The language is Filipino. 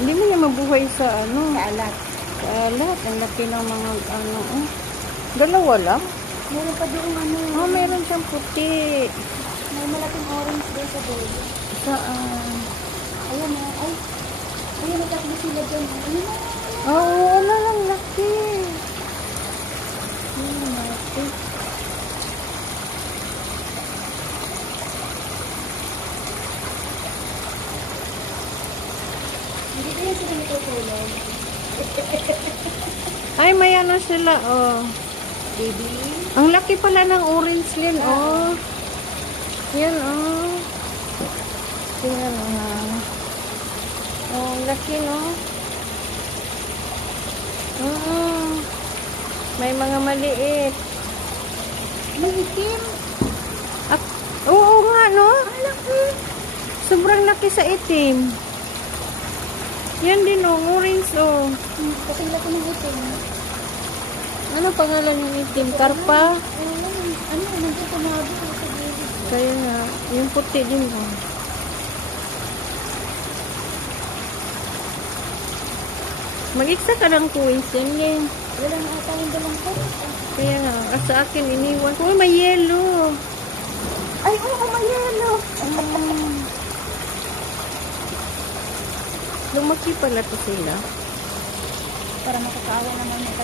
Hindi mo niya mabuhay sa ano. Kaalat. Alat, ang laki ng mga ano. Dalawa lang? Meron pa doon ano. Meron siyang puti. May malaking orange doon sa dulo. Saan? Ayan na. Ay. Ayan na tatlo sila dyan. Ayun na. Wala lang laki. Laki. Hindi ko yan sila natutulog. Ay, may ano sila, Baby. Ang laki pala ng orange yan, Yan, Tingnan mo na. Ang laki, no? May mga maliit. May itim. Oo nga, no? Ang laki. Sobrang laki sa itim. Yan din, orange, Kasi laki ng itim. Ano pangalan ng itim? Karpa? Ano, nandun tumabo sa gilid. Kaya nga, yung puti din, Mag-isa ka ng coins yan, yan. Wala na ata yung dalang ko. Kaya nga, sa akin, iniwan. Uy, may yellow. Ay, oo, may yellow. Lumaki pala to sila. Para makakaawa naman yung